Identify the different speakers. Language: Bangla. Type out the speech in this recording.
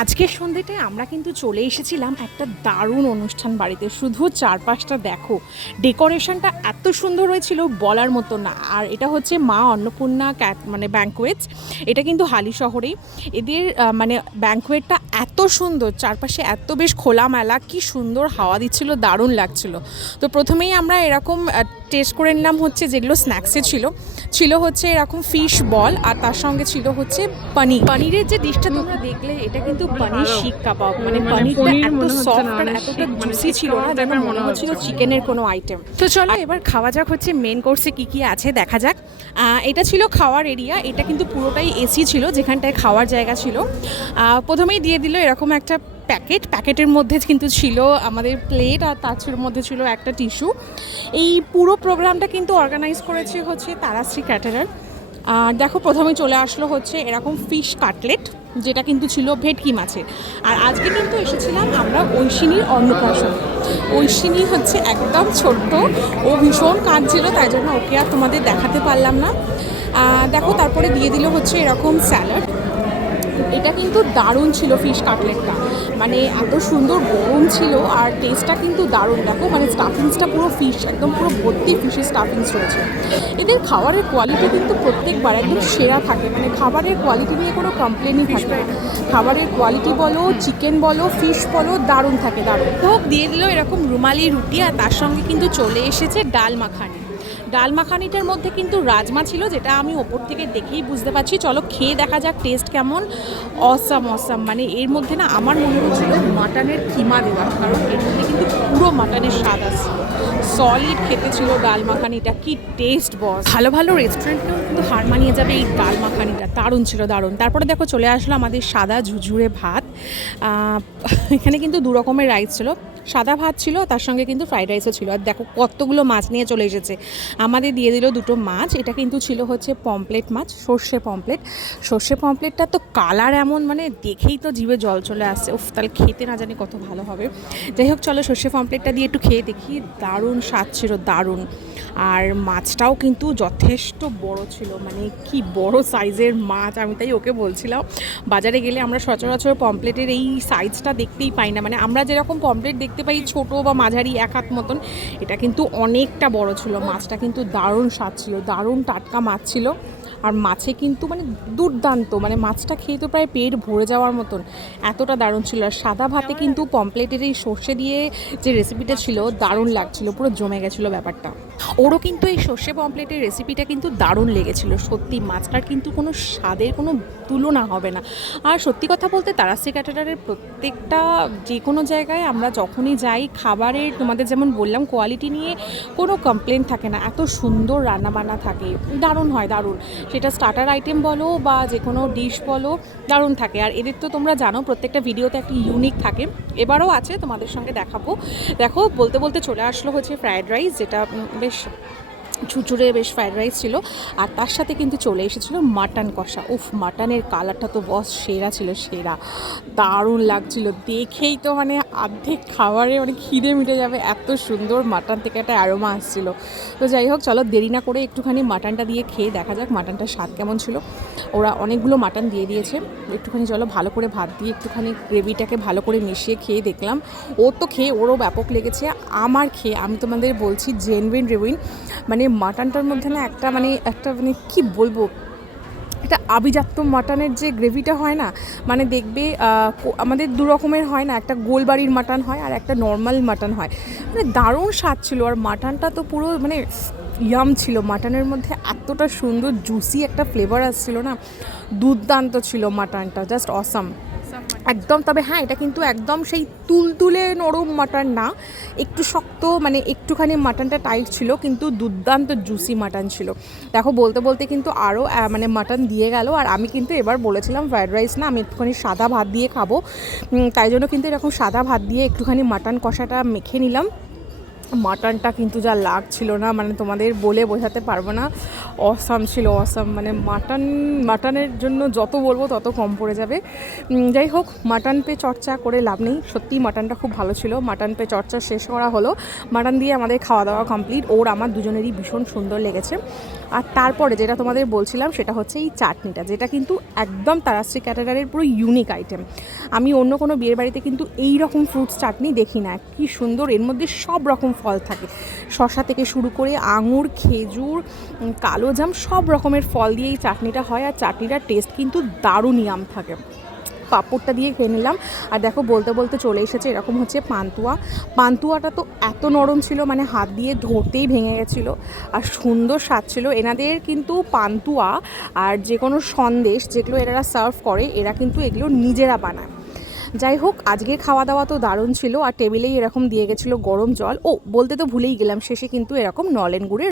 Speaker 1: আজকের সন্ধ্যেটায় আমরা কিন্তু চলে এসেছিলাম একটা দারুণ অনুষ্ঠান বাড়িতে। শুধু চারপাশটা দেখো। ডেকোরেশনটা এত সুন্দর হয়েছিল, বলার মতো না। আর এটা হচ্ছে মা অন্নপূর্ণা ক্যাট মানে ব্যাঙ্কোয়েটস এটা কিন্তু হালি শহরেই এদের মানে ব্যাঙ্কোয়েটটা এত সুন্দর, চারপাশে এত বেশ খোলামেলা। কি সুন্দর হাওয়া দিচ্ছিল, দারুণ লাগছিল। তো প্রথমেই আমরা এরকম টেস্ট করে নিলাম হচ্ছে যেগুলো স্ন্যাক্সে ছিল। ছিল হচ্ছে এরকম ফিশ বল আর তার সঙ্গে ছিল হচ্ছে পনির। পনিরের যে ডিশটা তোমরা দেখলে এটা কিন্তু পনির শিক কাবাব। মানে পনিরটা
Speaker 2: পনির
Speaker 1: এত সফট আর এতটা
Speaker 2: মানে
Speaker 1: জুসি ছিল না যেন মনে
Speaker 2: মনে
Speaker 1: হচ্ছিল চিকেনের কোনো আইটেম তো চলো এবার খাওয়া যাক হচ্ছে মেন কোর্সে কি কি আছে দেখা যাক। এটা ছিল খাওয়ার এরিয়া এটা কিন্তু পুরোটাই এসি ছিল যেখানটায় খাওয়ার জায়গা ছিল। প্রথমেই দিয়ে দিল এরকম একটা প্যাকেট, প্যাকেটের মধ্যে কিন্তু ছিল আমাদের প্লেট আর তার মধ্যে ছিল একটা টিস্যু। এই পুরো প্রোগ্রামটা কিন্তু অর্গানাইজ করেছে হচ্ছে তারাশ্রী ক্যাটারার আর দেখো, প্রথমে চলে আসলো হচ্ছে এরকম ফিশ কাটলেট যেটা কিন্তু ছিল ভেটকি মাছের। আর আজকে কিন্তু এসেছিলাম আমরা ঐশিনীর অন্নপ্রাশন। ঐশিনী হচ্ছে একদম ছোট্ট ও ভীষণ কাঁদছিল, তাই জন্য ওকে আর তোমাদের দেখাতে পারলাম না। দেখো, তারপরে দিয়ে দিল হচ্ছে এরকম স্যালাড এটা কিন্তু দারুণ ছিল ফিশ কাটলেটটা মানে এত সুন্দর গরম ছিল আর টেস্টটা কিন্তু দারুণ। দেখো মানে স্টাফিংসটা পুরো ফিশ একদম পুরো ভর্তি ফিশের স্টাফিংস রয়েছে। এদের খাবারের কোয়ালিটি কিন্তু প্রত্যেকবার একদম সেরা থাকে। মানে খাবারের কোয়ালিটি নিয়ে কোনো কমপ্লেনই থাকে খাবারের কোয়ালিটি বলো চিকেন বলো ফিশ বলো দারুণ থাকে দারুণ। তো দিয়ে দিল এরকম রুমালি রুটি আর তার সঙ্গে কিন্তু চলে এসেছে ডাল মাখানি। ডাল মাখানিটার মধ্যে কিন্তু রাজমা ছিল, যেটা আমি ওপর থেকে দেখেই বুঝতে পারছি। চলো খেয়ে দেখা যাক টেস্ট কেমন। অসাম অসাম মানে এর মধ্যে না আমার মনে হচ্ছিল মাটনের কিমা দেওয়া, কারণ এর মধ্যে কিন্তু পুরো মাটনের স্বাদ আছে। সলিড খেতে ছিল ডাল মাখানিটা, কি টেস্ট বস ভালো ভালো রেস্টুরেন্টেও কিন্তু হার মানিয়ে যাবে এই ডাল মাখানিটা। দারুণ ছিল, দারুণ। তারপরে দেখো চলে আসলো আমাদের সাদা ঝুঝুরে ভাত। এখানে কিন্তু দু রকমের রাইস ছিল। সাদা ভাত ছিল, তার সঙ্গে কিন্তু ফ্রাইড রাইসও ছিল। আর দেখো কতগুলো মাছ নিয়ে চলে এসেছে। আমাদের দিয়ে দিল দুটো মাছ, এটা কিন্তু ছিল হচ্ছে পমপ্লেট মাছ, সর্ষে পমপ্লেট। সর্ষে পমপ্লেটটা তো কালার এমন মানে দেখেই তো জিভে জল চলে আসছে। উফ, তাহলে খেতে না জানি কত ভালো হবে। যাই হোক, চলো সর্ষে পমপ্লেটটা দিয়ে একটু খেয়ে দেখি। দারুণ স্বাদ ছিল, দারুণ। আর মাছটাও কিন্তু যথেষ্ট বড় ছিল মানে কি বড় সাইজের মাছ, আমি তাই ওকে বলছিলাম। বাজারে গেলে আমরা সচরাচর পমপ্লেটের এই সাইজটা দেখতেই পাই না। মানে আমরা যেরকম পমপ্লেট দেখতে পাই ছোট বা মাঝারি এক হাত মতন। এটা কিন্তু অনেকটা বড় ছিল। মাছটা কিন্তু দারুণ স্বাদ ছিল, দারুণ টাটকা মাছ ছিল। আর মাছে কিন্তু মানে দুর্দান্ত মানে মাছটা খেয়ে তো প্রায় পেট ভরে যাওয়ার মতন। এতটা দারুণ ছিল। আর সাদা ভাতে কিন্তু পমপ্লেটের এই সর্ষে দিয়ে যে রেসিপিটা ছিল, দারুণ লাগছিল, পুরো জমে গেছিল ব্যাপারটা। ওরও কিন্তু এই সর্ষে পমপ্লেটের রেসিপিটা কিন্তু দারুণ লেগেছিল, সত্যি। মাছটার কিন্তু কোনো স্বাদের কোনো তুলনা হবে না। আর সত্যি কথা বলতে তারাসি ক্যাটারারের প্রত্যেকটা যে কোনো জায়গায় আমরা যখনই যাই, খাবারের তোমাদের যেমন বললাম কোয়ালিটি নিয়ে কোনো কমপ্লেন থাকে না। এত সুন্দর রান্নাবান্না থাকে। দারুণ হয়, দারুণ। সেটা স্টার্টার আইটেম বলো বা যে কোনো ডিশ বলো, দারুণ থাকে। আর এদের তো তোমরা জানো, প্রত্যেকটা ভিডিওতে একটা ইউনিক থাকে। এবারও আছে, তোমাদের সঙ্গে দেখাবো। দেখো, বলতে বলতে চলে আসলো হচ্ছে ফ্রায়েড রাইস যেটা বেশ ঝুঝুরে বেশ ফ্রাইড রাইস ছিল। আর তার সাথে কিন্তু চলে এসেছিল মাটন কষা। উফ মাটনের কালারটা তো বস সেরা ছিল, সেরা। দারুণ লাগছিল। দেখেই তো মানে অর্ধেক খাবারে মানে খিদে মিটে যাবে। এত সুন্দর মাটন থেকে একটা অ্যারোমা আসছিল। তো যাই হোক, চলো দেরি না করে একটুখানি মাটনটা দিয়ে খেয়ে দেখা যাক মাটনটার স্বাদ কেমন ছিল। ওরা অনেকগুলো মাটন দিয়ে দিয়েছে। একটুখানি চলো ভালো করে ভাত দিয়ে একটুখানি গ্রেভিটাকে ভালো করে মিশিয়ে খেয়ে দেখলাম। ও তো খেয়ে ওরও ব্যাপক লেগেছে। আমার খেয়ে আমি তোমাদের বলছি জেনুইন রিউইন মানে মাটনটার মধ্যে না একটা মানে একটা মানে কি বলব? একটা আভিজাত্য মাটনের যে গ্রেভিটা হয় না মানে দেখবে আমাদের দু রকমের হয় না, একটা গোলবাড়ির মাটন হয় আর একটা নর্মাল মাটন হয়। মানে দারুণ স্বাদ ছিল আর মাটনটা তো পুরো মানে ইয়াম ছিল, মাটনের মধ্যে এতটা সুন্দর, জুসি একটা ফ্লেভার আসছিল না, দুর্দান্ত ছিল মাটনটা, জাস্ট অসাম। একদম, তবে হ্যাঁ এটা কিন্তু একদম সেই তুলতুলে নরম মাটন না। একটু শক্ত মানে একটুখানি মাটনটা টাইট ছিল, কিন্তু দুর্দান্ত জুসি মাটন ছিল। দেখো, বলতে বলতে কিন্তু আরও মানে মাটন দিয়ে গেল, আর আমি কিন্তু এবার বলেছিলাম ফ্রায়েড রাইস না, আমি একটুখানি সাদা ভাত দিয়ে খাব। তাই জন্য কিন্তু এরকম সাদা ভাত দিয়ে একটুখানি মাটন কষাটা মেখে নিলাম। মাটনটা কিন্তু যা লাগছিল না মানে তোমাদের বলে বোঝাতে পারব না। অসাম ছিল অসাম মানে মাটন, মাটনের জন্য যত বলব তত কম পড়ে যাবে। যাই হোক, মাটন পে চর্চা করে লাভ নেই। সত্যি মাটনটা খুব ভালো ছিল। মাটন পে চর্চা শেষ করা হলো। মাটন দিয়ে আমাদের খাওয়া দাওয়া কমপ্লিট ওর আমার দুজনেরই ভীষণ সুন্দর লেগেছে। আর তারপরে যেটা তোমাদের বলছিলাম, সেটা হচ্ছে এই চাটনিটা, যেটা কিন্তু একদম তারাশ্রী ক্যাটারারের পুরো ইউনিক আইটেম আমি অন্য কোনো বিয়ের বাড়িতে কিন্তু এই রকম ফ্রুটস চাটনি দেখি না। কি সুন্দর, এর মধ্যে সব রকম ফল থাকে। শশা থেকে শুরু করে আঙুর, খেজুর কালো জাম, সব রকমের ফল দিয়ে এই চাটনিটা হয়। আর চাটনিটার টেস্ট কিন্তু দারুণ ইয়াম থাকে। পাঁপড়টা দিয়ে খেয়ে নিলাম। আর দেখো, বলতে বলতে চলে এসেছে, এরকম হচ্ছে পান্তুয়া। পান্তুয়াটা তো এত নরম ছিল মানে হাত দিয়ে ধরতেই ভেঙে গেছিল। আর সুন্দর স্বাদ ছিল। এনাদের কিন্তু পান্তুয়া আর যে কোনো সন্দেশ যেগুলো এরা সার্ভ করে, এরা কিন্তু এগুলো নিজেরা বানায়। যাই হোক, আজকে খাওয়া দাওয়া তো দারুণ ছিল। আর টেবিলেই এরকম দিয়ে গেছিল গরম জল। ও, বলতে তো ভুলেই গেলাম, শেষে কিন্তু এরকম নলেন গুড়ের